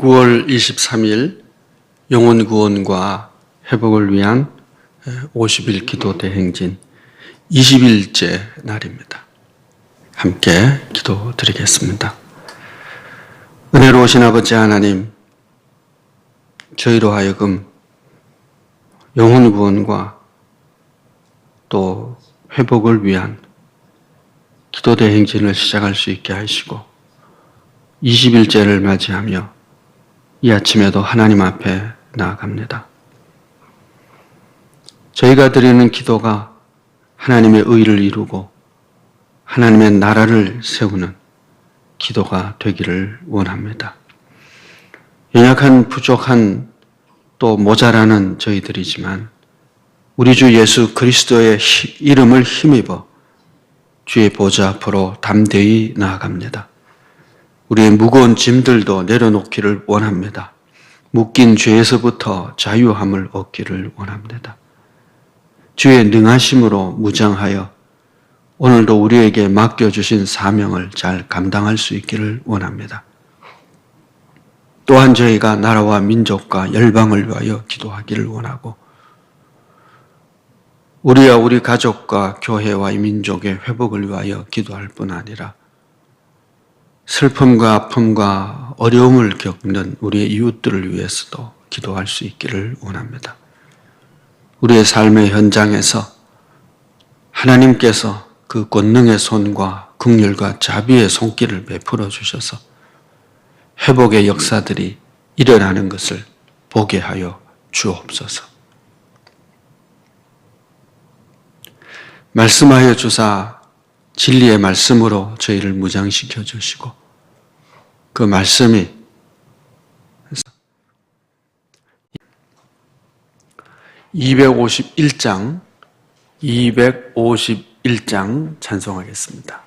9월 23일 영혼 구원과 회복을 위한 50일 기도 대행진 20일째 날입니다. 함께 기도드리겠습니다. 은혜로우신 아버지 하나님, 저희로 하여금 영혼 구원과 또 회복을 위한 기도 대행진을 시작할 수 있게 하시고 20일째를 맞이하며 이 아침에도 하나님 앞에 나아갑니다. 저희가 드리는 기도가 하나님의 의를 이루고 하나님의 나라를 세우는 기도가 되기를 원합니다. 연약한, 부족한, 또 모자라는 저희들이지만 우리 주 예수 그리스도의 이름을 힘입어 주의 보좌 앞으로 담대히 나아갑니다. 우리의 무거운 짐들도 내려놓기를 원합니다. 묶인 죄에서부터 자유함을 얻기를 원합니다. 주의 능하심으로 무장하여 오늘도 우리에게 맡겨주신 사명을 잘 감당할 수 있기를 원합니다. 또한 저희가 나라와 민족과 열방을 위하여 기도하기를 원하고 우리와 우리 가족과 교회와 이 민족의 회복을 위하여 기도할 뿐 아니라 슬픔과 아픔과 어려움을 겪는 우리의 이웃들을 위해서도 기도할 수 있기를 원합니다. 우리의 삶의 현장에서 하나님께서 그 권능의 손과 긍휼과 자비의 손길을 베풀어 주셔서 회복의 역사들이 일어나는 것을 보게 하여 주옵소서. 말씀하여 주사 진리의 말씀으로 저희를 무장시켜 주시고 그 말씀이 251장 찬송하겠습니다.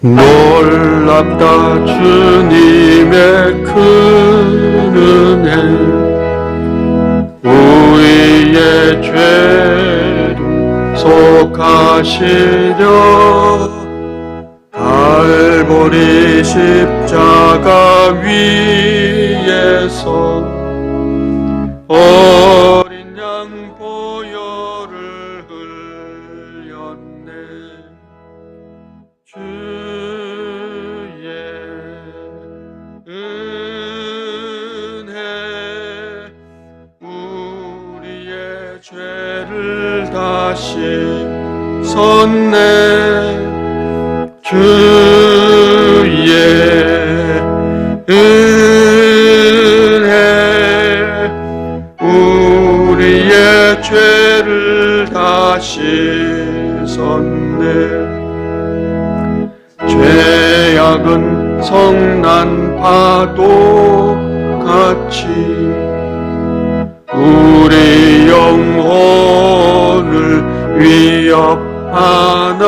놀랍다 주님의 큰 은혜, 우리의 죄를 속하시려 갈보리 십자가 위에서 어린 양 보혈을 흘렸네. 주의 은혜 우리의 죄를 다시 섰네. 주의 은혜 우리의 죄를 다시 섰네. 죄악은 성난 파도 같이 우리 영혼을 위협하나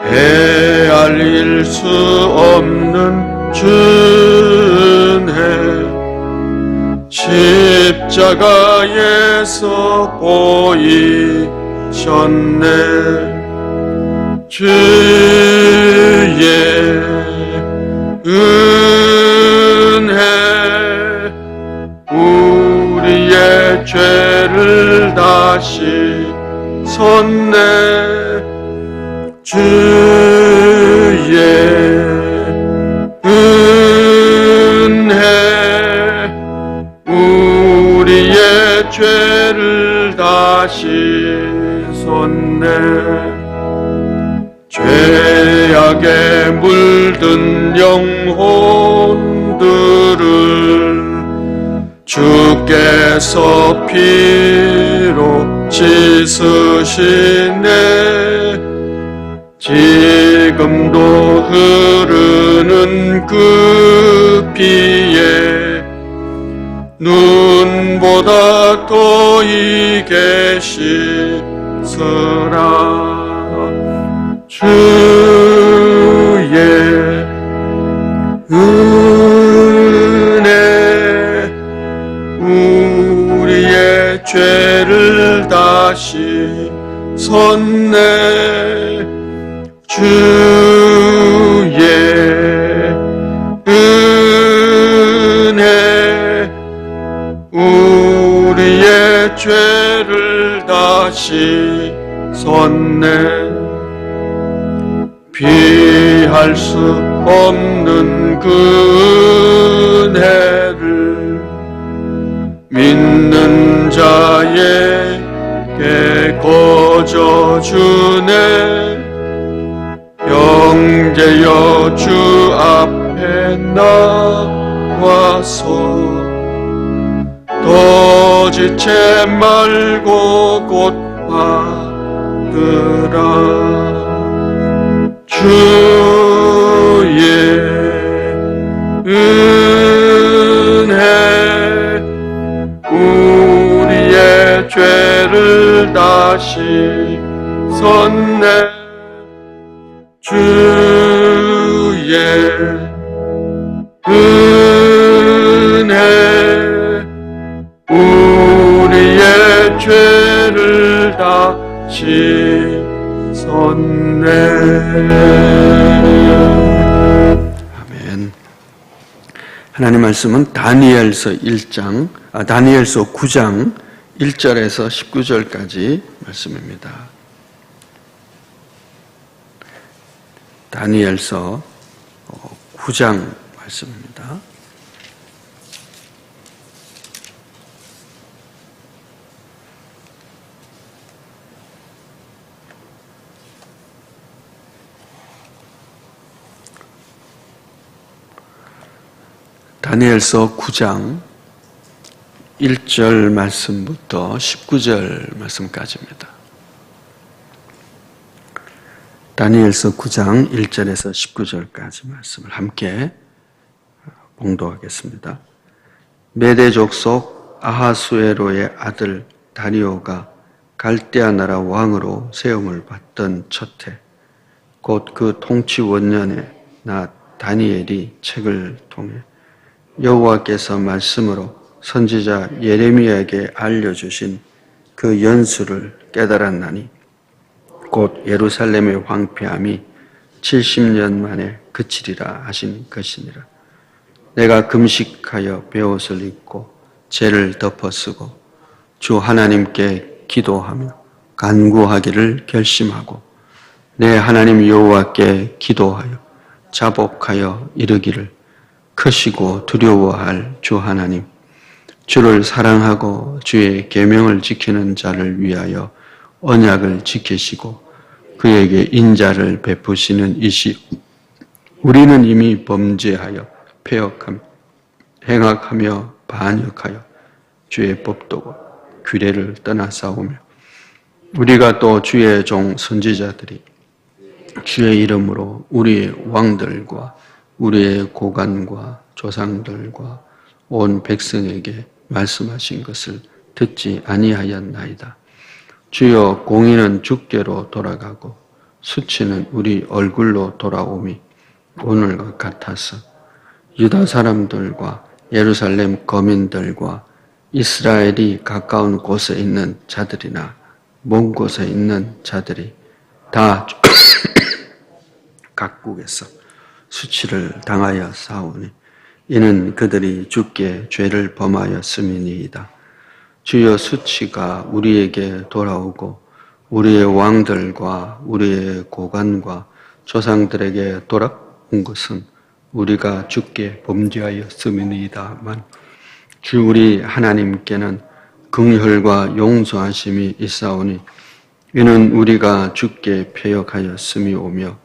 헤아릴 수 없는 주은혜 십자가에서 보이셨네. 주의 은혜 우리의 죄를 다시 섰네. 주의 은혜 우리의 죄를 다시 섰네. 죄악에 물든 영혼들을 주께서 피로 씻으시네. 지금도 흐르는 그 피에 눈보다 더이게 씻으라. 주의 은혜 다시섰네. 피할 수 없는 그 은혜를 믿는 자에게 거저 주네. 형제여 주 앞에 나와서 더 지체 말고 곧 받으라. 주의 은혜 우리의 죄를 다시 섰네. 주의 은혜 우리의 죄를 다시 섰네. 아멘. 하나님 말씀은 다니엘서 9장 1절에서 19절까지 말씀입니다. 다니엘서 9장 말씀입니다. 다니엘서 9장 1절 말씀부터 19절 말씀까지입니다. 다니엘서 9장 1절에서 19절까지 말씀을 함께 봉독하겠습니다. 메대 족속 아하수에로의 아들 다리오가 갈대아 나라 왕으로 세움을 받던 첫해 곧 그 통치 원년에 나 다니엘이 책을 통해 여호와께서 말씀으로 선지자 예레미야에게 알려주신 그 연수를 깨달았나니 곧 예루살렘의 황폐함이 70년 만에 그치리라 하신 것이니라. 내가 금식하여 베옷을 입고 죄를 덮어쓰고 주 하나님께 기도하며 간구하기를 결심하고 내 하나님 여호와께 기도하여 자복하여 이르기를 크시고 두려워할 주 하나님, 주를 사랑하고 주의 계명을 지키는 자를 위하여 언약을 지키시고 그에게 인자를 베푸시는 이시 우리는 이미 범죄하여 패역하며 행악하며 반역하여 주의 법도고 규례를 떠나싸우며 우리가 또 주의 종 선지자들이 주의 이름으로 우리의 왕들과 우리의 고관과 조상들과 온 백성에게 말씀하신 것을 듣지 아니하였나이다. 주여 공의는 주께로 돌아가고 수치는 우리 얼굴로 돌아오미 오늘과 같아서 유다 사람들과 예루살렘 거민들과 이스라엘이 가까운 곳에 있는 자들이나 먼 곳에 있는 자들이 다 각국에서 수치를 당하여 싸우니 이는 그들이 주께 죄를 범하였음이니이다. 주여 수치가 우리에게 돌아오고 우리의 왕들과 우리의 고관과 조상들에게 돌아온 것은 우리가 주께 범죄하였음이니이다만 주 우리 하나님께는 긍휼과 용서하심이 있사오니 이는 우리가 주께 패역하였음이 오며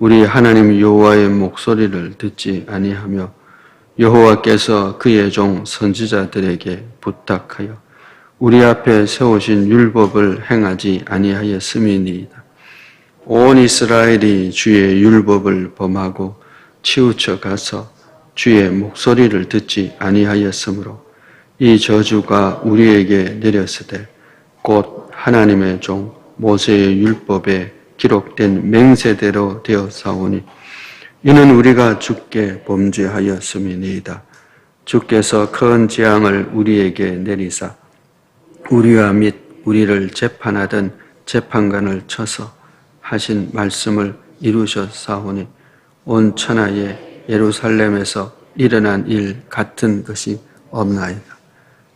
우리 하나님 여호와의 목소리를 듣지 아니하며 여호와께서 그의 종 선지자들에게 부탁하여 우리 앞에 세우신 율법을 행하지 아니하였음이니이다. 온 이스라엘이 주의 율법을 범하고 치우쳐 가서 주의 목소리를 듣지 아니하였으므로 이 저주가 우리에게 내렸으되 곧 하나님의 종 모세의 율법에 기록된 맹세대로 되었사오니 이는 우리가 주께 범죄하였음이니이다. 주께서 큰 재앙을 우리에게 내리사 우리와 및 우리를 재판하던 재판관을 쳐서 하신 말씀을 이루셨사오니 온 천하에 예루살렘에서 일어난 일 같은 것이 없나이다.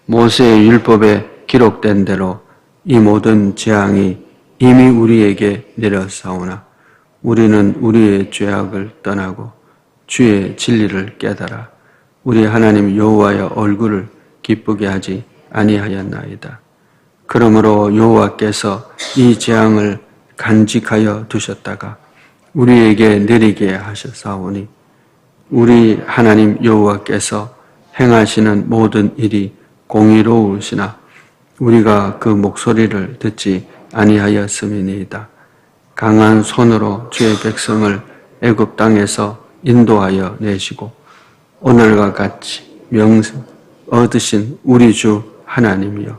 모세의 율법에 기록된 대로 이 모든 재앙이 이미 우리에게 내려사오나 우리는 우리의 죄악을 떠나고 주의 진리를 깨달아 우리 하나님 여호와의 얼굴을 기쁘게 하지 아니하였나이다. 그러므로 여호와께서 이 재앙을 간직하여 두셨다가 우리에게 내리게 하셨사오니 우리 하나님 여호와께서 행하시는 모든 일이 공의로우시나 우리가 그 목소리를 듣지 아니하였음이니이다. 강한 손으로 주의 백성을 애굽 땅에서 인도하여 내시고 오늘과 같이 명성 얻으신 우리 주 하나님이여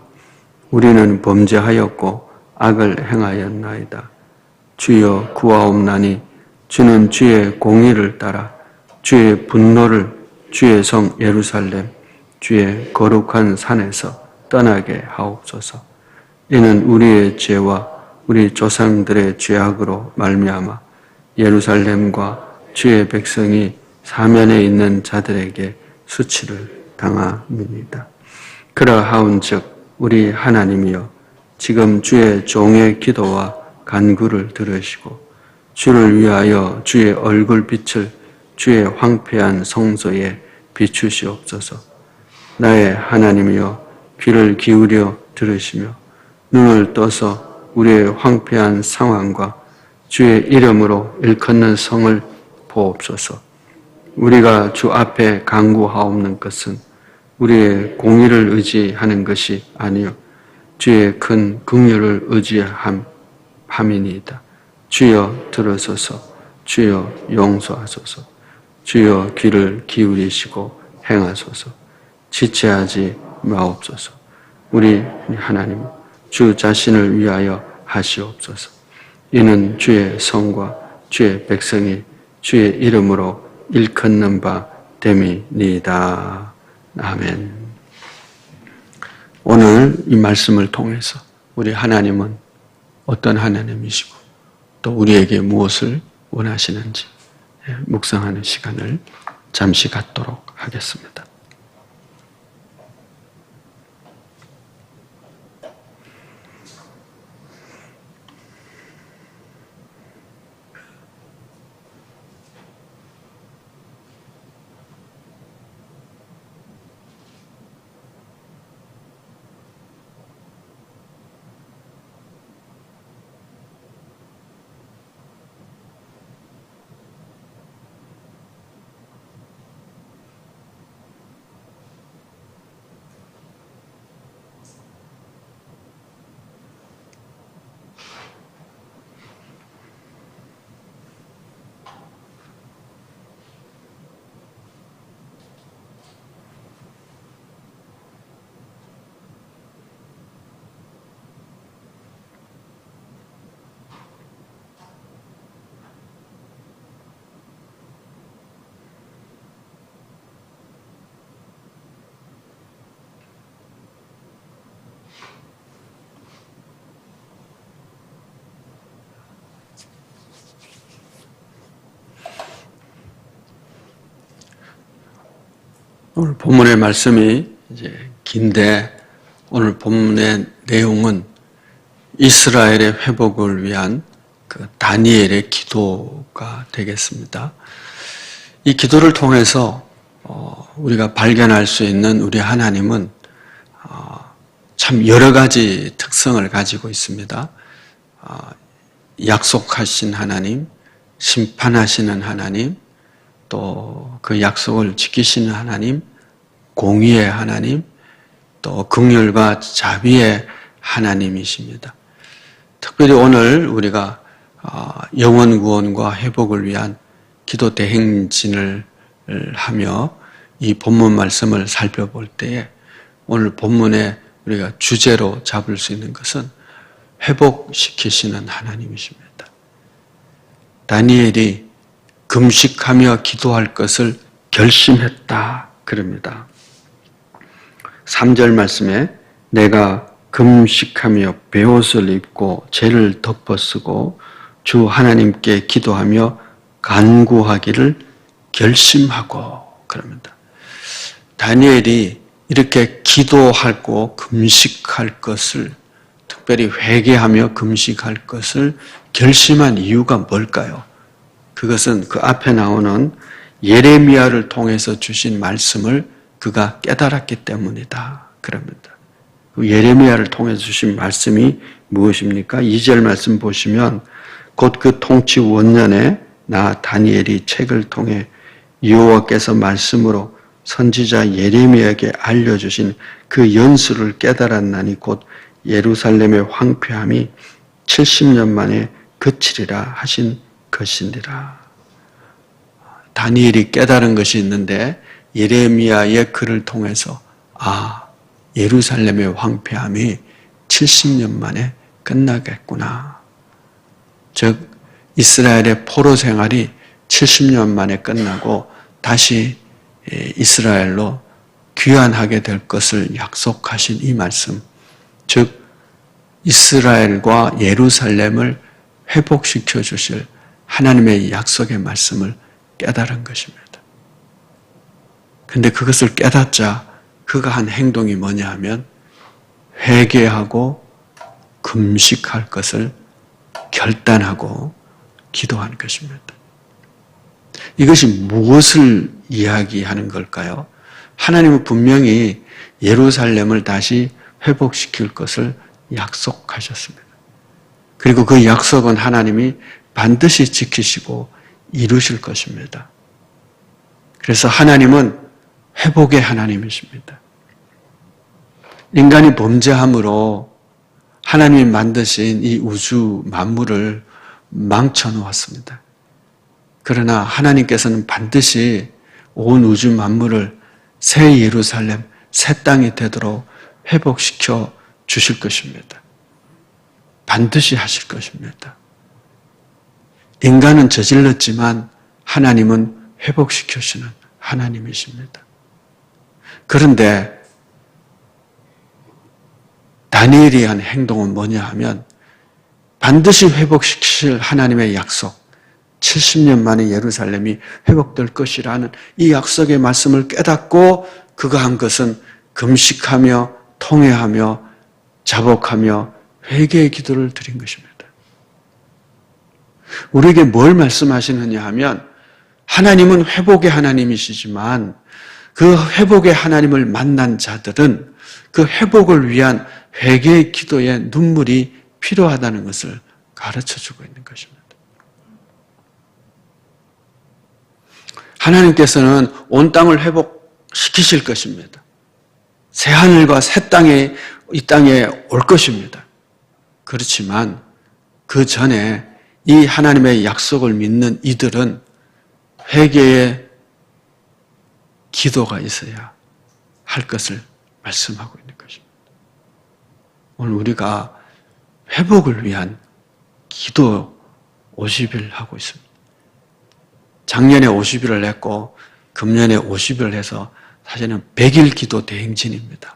우리는 범죄하였고 악을 행하였나이다. 주여 구하옵나니 주는 주의 공의를 따라 주의 분노를 주의 성 예루살렘 주의 거룩한 산에서 떠나게 하옵소서. 이는 우리의 죄와 우리 조상들의 죄악으로 말미암아 예루살렘과 주의 백성이 사면에 있는 자들에게 수치를 당함이니이다. 그러하온즉 우리 하나님이여 지금 주의 종의 기도와 간구를 들으시고 주를 위하여 주의 얼굴빛을 주의 황폐한 성소에 비추시옵소서. 나의 하나님이여 귀를 기울여 들으시며 눈을 떠서 우리의 황폐한 상황과 주의 이름으로 일컫는 성을 보옵소서. 우리가 주 앞에 간구하옵는 것은 우리의 공의를 의지하는 것이 아니요 주의 큰 긍휼을 의지함이니이다. 주여 들으소서. 주여 용서하소서. 주여 귀를 기울이시고 행하소서. 지체하지 마옵소서. 우리 하나님 주 자신을 위하여 하시옵소서. 이는 주의 성과 주의 백성이 주의 이름으로 일컫는 바 됨이니이다. 아멘. 오늘 이 말씀을 통해서 우리 하나님은 어떤 하나님이시고 또 우리에게 무엇을 원하시는지 묵상하는 시간을 잠시 갖도록 하겠습니다. 오늘 본문의 말씀이 이제 긴데 오늘 본문의 내용은 이스라엘의 회복을 위한 그 다니엘의 기도가 되겠습니다. 이 기도를 통해서 우리가 발견할 수 있는 우리 하나님은 참 여러 가지 특성을 가지고 있습니다. 약속하신 하나님, 심판하시는 하나님, 또 그 약속을 지키시는 하나님, 공의의 하나님, 또 긍휼과 자비의 하나님이십니다. 특별히 오늘 우리가 영혼 구원과 회복을 위한 기도 대행진을 하며 이 본문 말씀을 살펴볼 때에 오늘 본문에 우리가 주제로 잡을 수 있는 것은 회복시키시는 하나님이십니다. 다니엘이 금식하며 기도할 것을 결심했다 그럽니다. 3절 말씀에 내가 금식하며 베옷을 입고 죄를 덮어쓰고 주 하나님께 기도하며 간구하기를 결심하고 그럽니다. 다니엘이 이렇게 기도하고 금식할 것을 특별히 회개하며 금식할 것을 결심한 이유가 뭘까요? 그것은 그 앞에 나오는 예레미야를 통해서 주신 말씀을 그가 깨달았기 때문이다. 그럽니다. 그 예레미야를 통해서 주신 말씀이 무엇입니까? 2절 말씀 보시면 곧 그 통치 원년에 나 다니엘이 책을 통해 여호와께서 말씀으로 선지자 예레미야에게 알려주신 그 연수를 깨달았나니 곧 예루살렘의 황폐함이 70년 만에 그치리라 하신 것이니라. 다니엘이 깨달은 것이 있는데 예레미야의 글을 통해서 예루살렘의 황폐함이 70년 만에 끝나겠구나. 즉 이스라엘의 포로 생활이 70년 만에 끝나고 다시 이스라엘로 귀환하게 될 것을 약속하신 이 말씀, 즉 이스라엘과 예루살렘을 회복시켜 주실 하나님의 약속의 말씀을 깨달은 것입니다. 근데 그것을 깨닫자 그가 한 행동이 뭐냐 하면 회개하고 금식할 것을 결단하고 기도한 것입니다. 이것이 무엇을 이야기하는 걸까요? 하나님은 분명히 예루살렘을 다시 회복시킬 것을 약속하셨습니다. 그리고 그 약속은 하나님이 반드시 지키시고 이루실 것입니다. 그래서 하나님은 회복의 하나님이십니다. 인간이 범죄함으로 하나님이 만드신 이 우주 만물을 망쳐놓았습니다. 그러나 하나님께서는 반드시 온 우주 만물을 새 예루살렘, 새 땅이 되도록 회복시켜 주실 것입니다. 반드시 하실 것입니다. 인간은 저질렀지만 하나님은 회복시켜 주시는 하나님이십니다. 그런데 다니엘이 한 행동은 뭐냐 하면 반드시 회복시킬 하나님의 약속, 70년 만에 예루살렘이 회복될 것이라는 이 약속의 말씀을 깨닫고 그가 한 것은 금식하며 통회하며 자복하며 회개의 기도를 드린 것입니다. 우리에게 뭘 말씀하시느냐 하면 하나님은 회복의 하나님이시지만 그 회복의 하나님을 만난 자들은 그 회복을 위한 회개의 기도에 눈물이 필요하다는 것을 가르쳐주고 있는 것입니다. 하나님께서는 온 땅을 회복시키실 것입니다. 새 하늘과 새 땅에 이 땅에 올 것입니다. 그렇지만 그 전에 이 하나님의 약속을 믿는 이들은 회개의 기도가 있어야 할 것을 말씀하고 있는 것입니다. 오늘 우리가 회복을 위한 기도 50일 하고 있습니다. 작년에 50일을 했고 금년에 50일을 해서 사실은 100일 기도 대행진입니다.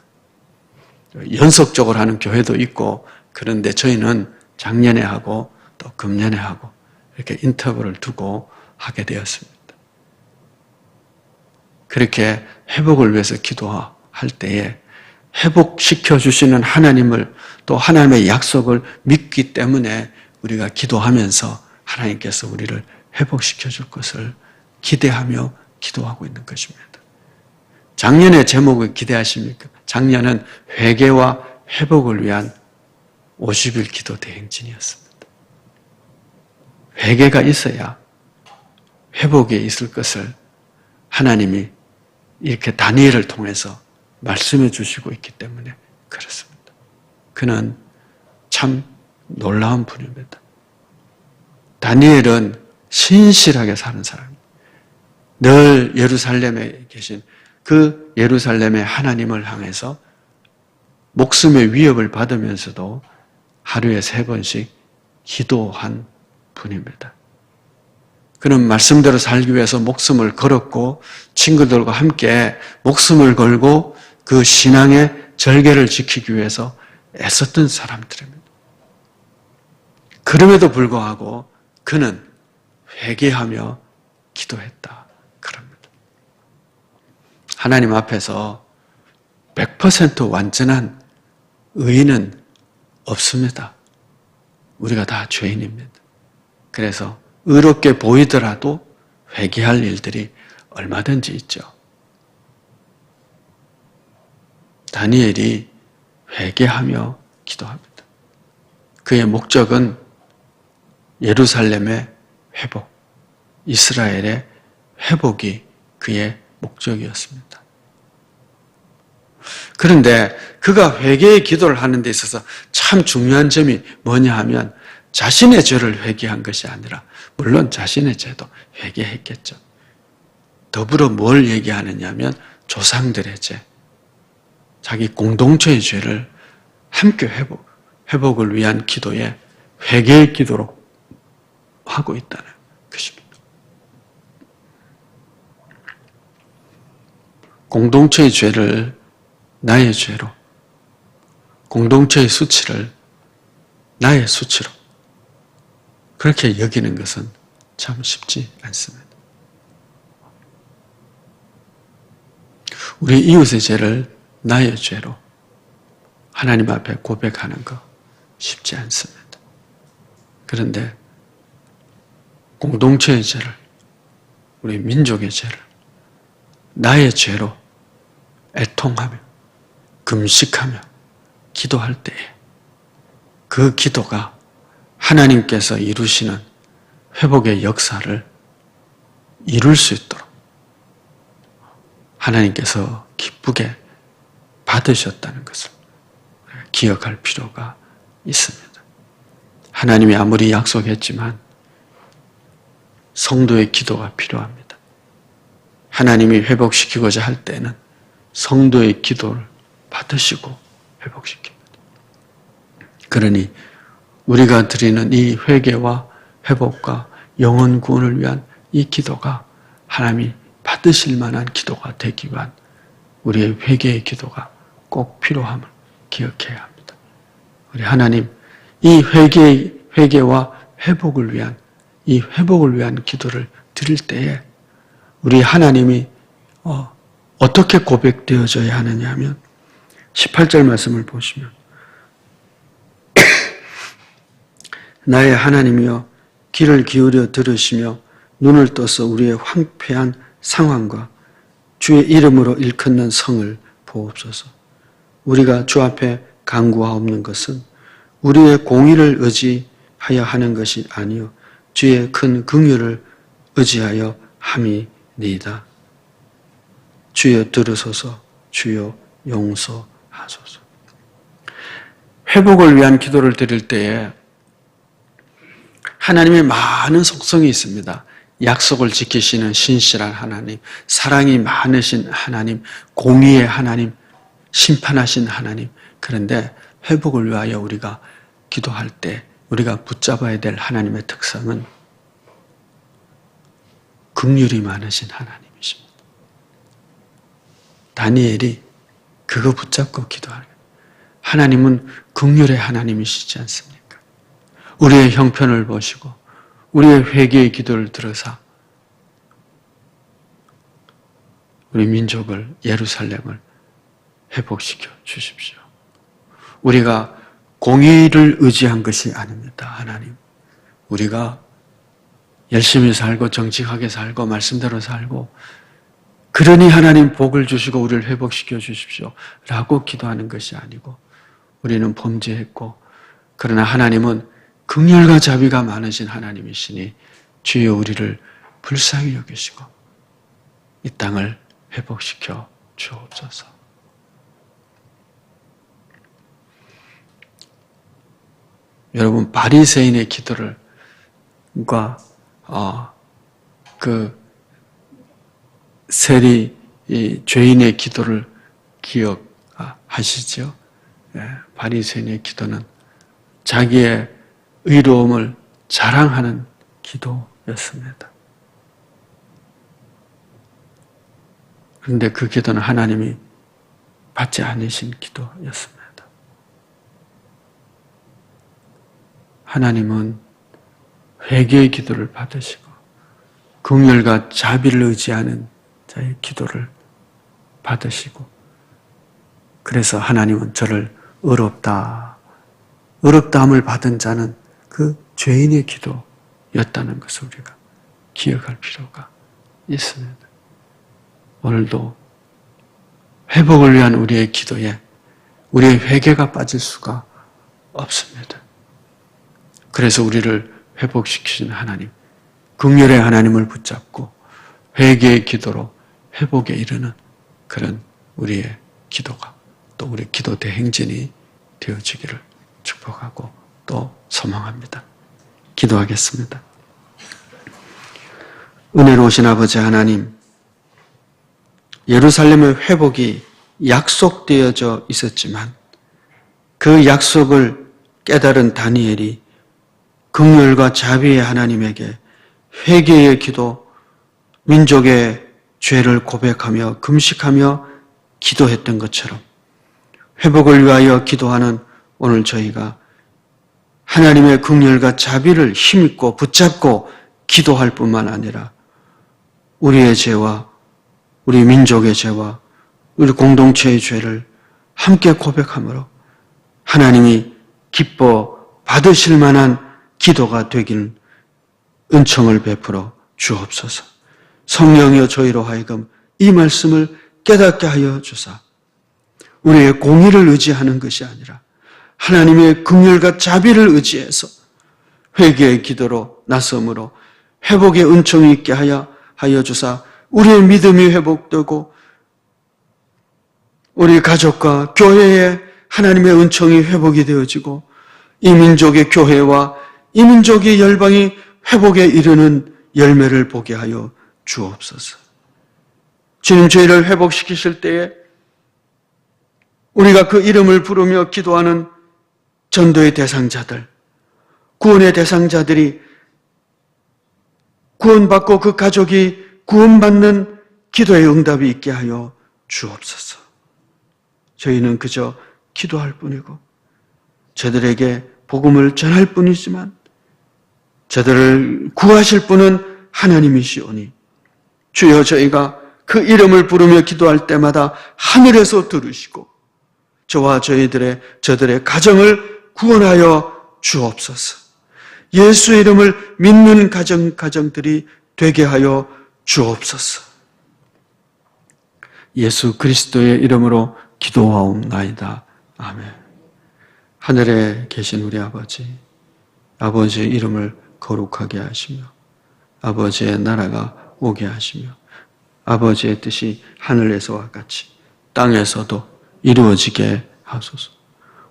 연속적으로 하는 교회도 있고 그런데 저희는 작년에 하고 또 금년에 하고 이렇게 인터벌을 두고 하게 되었습니다. 그렇게 회복을 위해서 기도할 때에 회복시켜 주시는 하나님을 또 하나님의 약속을 믿기 때문에 우리가 기도하면서 하나님께서 우리를 회복시켜 줄 것을 기대하며 기도하고 있는 것입니다. 작년의 제목을 기대하십니까? 작년은 회개와 회복을 위한 50일 기도 대행진이었습니다. 회개가 있어야 회복에 있을 것을 하나님이 이렇게 다니엘을 통해서 말씀해 주시고 있기 때문에 그렇습니다. 그는 참 놀라운 분입니다. 다니엘은 신실하게 사는 사람입니다. 늘 예루살렘에 계신 그 예루살렘의 하나님을 향해서 목숨의 위협을 받으면서도 하루에 3번씩 기도한 분입니다. 그는 말씀대로 살기 위해서 목숨을 걸었고 친구들과 함께 목숨을 걸고 그 신앙의 절개를 지키기 위해서 애썼던 사람들입니다. 그럼에도 불구하고 그는 회개하며 기도했다. 그럽니다. 하나님 앞에서 100% 완전한 의인은 없습니다. 우리가 다 죄인입니다. 그래서 의롭게 보이더라도 회개할 일들이 얼마든지 있죠. 다니엘이 회개하며 기도합니다. 그의 목적은 예루살렘의 회복, 이스라엘의 회복이 그의 목적이었습니다. 그런데 그가 회개의 기도를 하는 데 있어서 참 중요한 점이 뭐냐 하면 자신의 죄를 회개한 것이 아니라 물론 자신의 죄도 회개했겠죠. 더불어 뭘 얘기하느냐 하면 조상들의 죄, 자기 공동체의 죄를 함께 회복을 위한 기도에 회개의 기도로 하고 있다는 것입니다. 공동체의 죄를 나의 죄로, 공동체의 수치를 나의 수치로 그렇게 여기는 것은 참 쉽지 않습니다. 우리 이웃의 죄를 나의 죄로 하나님 앞에 고백하는 거 쉽지 않습니다. 그런데 공동체의 죄를, 우리 민족의 죄를 나의 죄로 애통하며 금식하며 기도할 때에 그 기도가 하나님께서 이루시는 회복의 역사를 이룰 수 있도록 하나님께서 기쁘게 받으셨다는 것을 기억할 필요가 있습니다. 하나님이 아무리 약속했지만 성도의 기도가 필요합니다. 하나님이 회복시키고자 할 때는 성도의 기도를 받으시고 회복시킵니다. 그러니 우리가 드리는 이 회개와 회복과 영혼 구원을 위한 이 기도가 하나님이 받으실 만한 기도가 되기 위한 우리의 회개의 기도가 꼭 필요함을 기억해야 합니다. 우리 하나님, 이 회개와 회복을 위한 이 회복을 위한 기도를 드릴 때에 우리 하나님이 어떻게 고백되어져야 하느냐 하면 18절 말씀을 보시면 나의 하나님이여 귀를 기울여 들으시며 눈을 떠서 우리의 황폐한 상황과 주의 이름으로 일컫는 성을 보옵소서. 우리가 주 앞에 간구하옵는 것은 우리의 공의를 의지하여 하는 것이 아니요 주의 큰 긍휼을 의지하여 함이니이다. 주여 들으소서, 주여 용서하소서. 회복을 위한 기도를 드릴 때에 하나님의 많은 속성이 있습니다. 약속을 지키시는 신실한 하나님, 사랑이 많으신 하나님, 공의의 하나님, 심판하신 하나님. 그런데 회복을 위하여 우리가 기도할 때 우리가 붙잡아야 될 하나님의 특성은 긍휼이 많으신 하나님이십니다. 다니엘이 그거 붙잡고 기도하는 거예요. 하나님은 긍휼의 하나님이시지 않습니까? 우리의 형편을 보시고 우리의 회개의 기도를 들으사 우리 민족을, 예루살렘을 회복시켜 주십시오. 우리가 공의를 의지한 것이 아닙니다. 하나님, 우리가 열심히 살고 정직하게 살고 말씀대로 살고 그러니 하나님 복을 주시고 우리를 회복시켜 주십시오 라고 기도하는 것이 아니고 우리는 범죄했고 그러나 하나님은 긍휼과 자비가 많으신 하나님이시니 주여 우리를 불쌍히 여기시고 이 땅을 회복시켜 주옵소서. 여러분, 바리새인의 기도를 그 세리 죄인의 기도를 기억하시죠? 바리새인의 기도는 자기의 의로움을 자랑하는 기도였습니다. 그런데 그 기도는 하나님이 받지 않으신 기도였습니다. 하나님은 회개의 기도를 받으시고 긍휼과 자비를 의지하는 자의 기도를 받으시고 그래서 하나님은 저를 의롭다 의롭다함을 받은 자는 그 죄인의 기도였다는 것을 우리가 기억할 필요가 있습니다. 오늘도 회복을 위한 우리의 기도에 우리의 회개가 빠질 수가 없습니다. 그래서 우리를 회복시키신 하나님, 긍휼의 하나님을 붙잡고 회개의 기도로 회복에 이르는 그런 우리의 기도가 또 우리 기도 대행진이 되어지기를 축복하고 또 소망합니다. 기도하겠습니다. 은혜로우신 아버지 하나님, 예루살렘의 회복이 약속되어져 있었지만 그 약속을 깨달은 다니엘이 긍휼과 자비의 하나님에게 회개의 기도, 민족의 죄를 고백하며 금식하며 기도했던 것처럼 회복을 위하여 기도하는 오늘 저희가 하나님의 긍휼과 자비를 힘입고 붙잡고 기도할 뿐만 아니라 우리의 죄와 우리 민족의 죄와 우리 공동체의 죄를 함께 고백함으로 하나님이 기뻐 받으실 만한 기도가 되길 은총을 베풀어 주옵소서. 성령이여 저희로 하여금 이 말씀을 깨닫게 하여 주사 우리의 공의를 의지하는 것이 아니라 하나님의 긍휼과 자비를 의지해서 회개의 기도로 나섬으로 회복의 은총이 있게 하여 주사 우리의 믿음이 회복되고 우리 가족과 교회에 하나님의 은총이 회복이 되어지고 이 민족의 교회와 이 민족의 열방이 회복에 이르는 열매를 보게 하여 주옵소서. 주님, 저희를 회복시키실 때에 우리가 그 이름을 부르며 기도하는 전도의 대상자들, 구원의 대상자들이 구원받고 그 가족이 구원받는 기도의 응답이 있게 하여 주옵소서. 저희는 그저 기도할 뿐이고 저들에게 복음을 전할 뿐이지만 저들을 구하실 분은 하나님이시오니 주여 저희가 그 이름을 부르며 기도할 때마다 하늘에서 들으시고 저와 저들의 가정을 구원하여 주옵소서. 예수의 이름을 믿는 가정들이 되게 하여 주옵소서. 예수 그리스도의 이름으로 기도하옵나이다. 아멘. 하늘에 계신 우리 아버지의 이름을 거룩하게 하시며 아버지의 나라가 오게 하시며 아버지의 뜻이 하늘에서와 같이 땅에서도 이루어지게 하소서.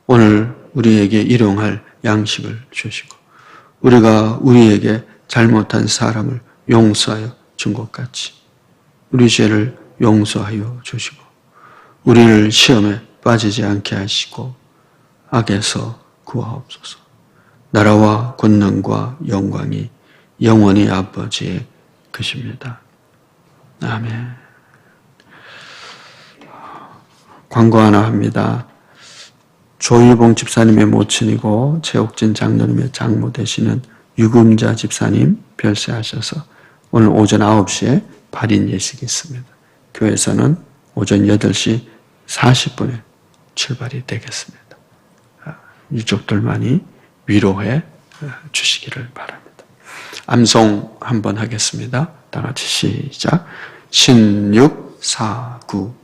오늘 우리에게 일용할 양식을 주시고 우리가 우리에게 잘못한 사람을 용서하여 준 것 같이 우리 죄를 용서하여 주시고 우리를 시험에 빠지지 않게 하시고 악에서 구하옵소서. 나라와 권능과 영광이 영원히 아버지의 것입니다. 아멘. 광고 하나 합니다. 조유봉 집사님의 모친이고 최옥진 장로님의 장모 되시는 유금자 집사님 별세하셔서 오늘 오전 9시에 발인 예식이 있습니다. 교회에서는 오전 8시 40분에 출발이 되겠습니다. 유족들 많이 위로해 주시기를 바랍니다. 암송 한번 하겠습니다. 다 같이 시작. 신육사구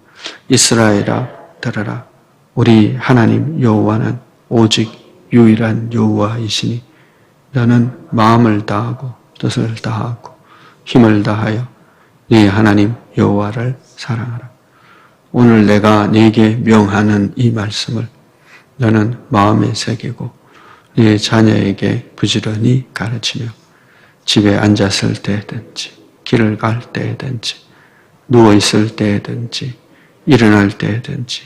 이스라엘아 들으라. 우리 하나님 여호와는 오직 유일한 여호와이시니 너는 마음을 다하고 뜻을 다하고 힘을 다하여 네 하나님 여호와를 사랑하라. 오늘 내가 네게 명하는 이 말씀을 너는 마음에 새기고 네 자녀에게 부지런히 가르치며 집에 앉았을 때든지 길을 갈 때든지 누워있을 때든지 일어날 때든지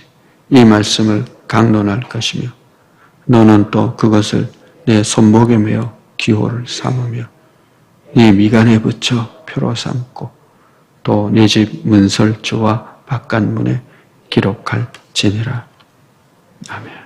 이 말씀을 강론할 것이며 너는 또 그것을 내 손목에 메어 기호를 삼으며 네 미간에 붙여 표로 삼고 또 네 집 문설주와 바깥문에 기록할지니라. 아멘.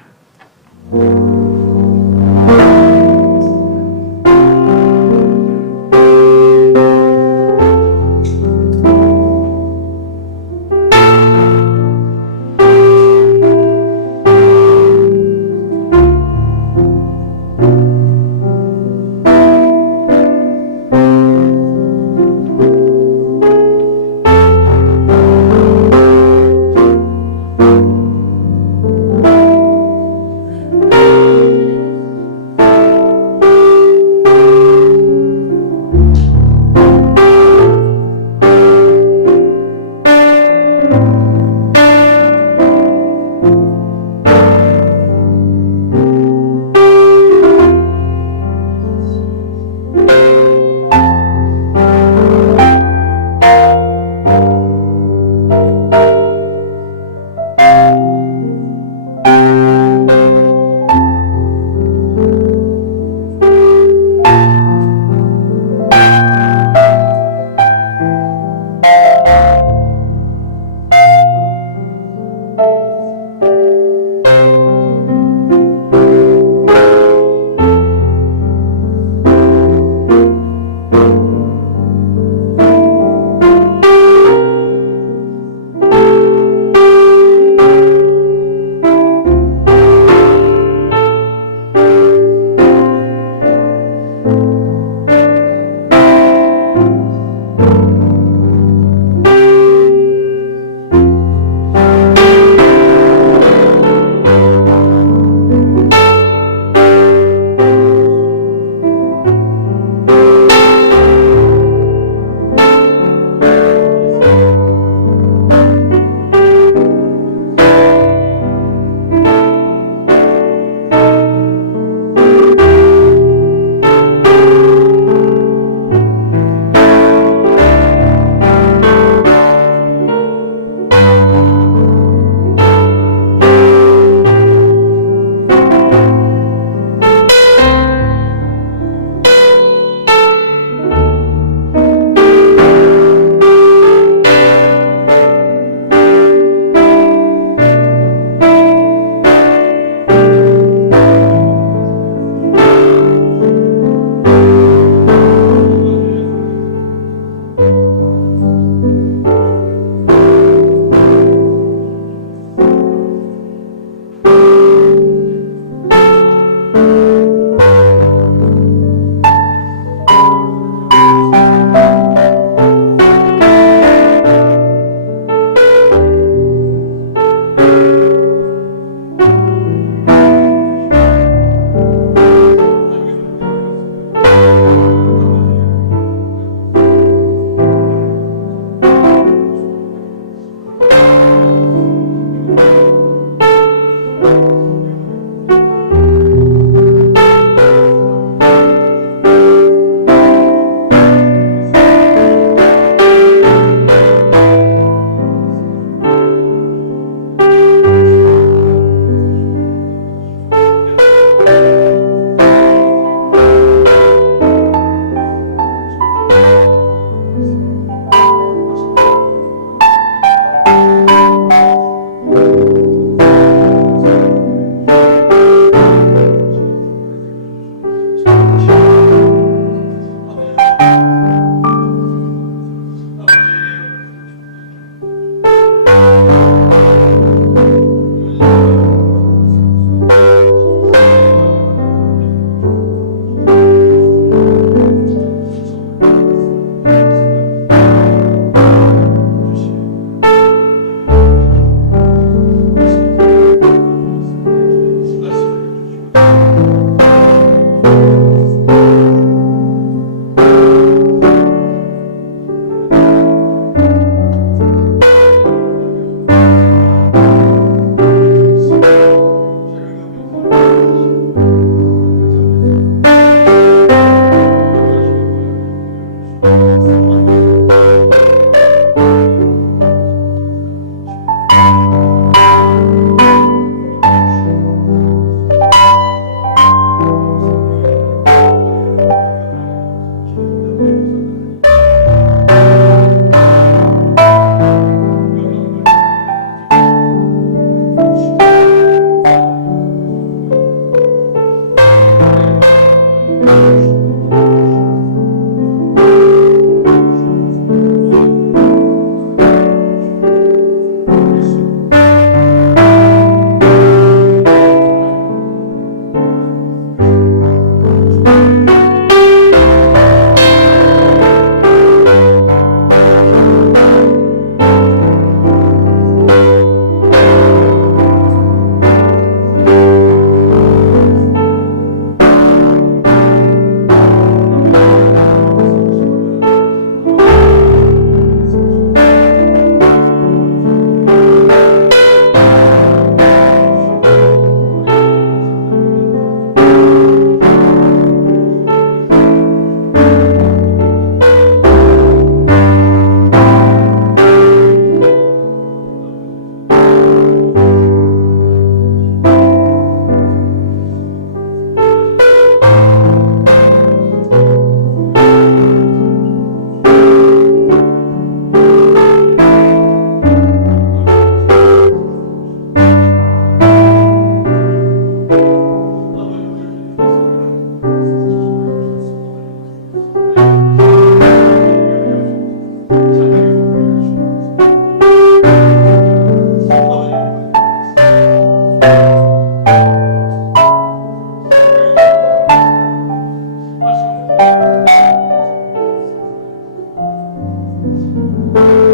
주옵소서.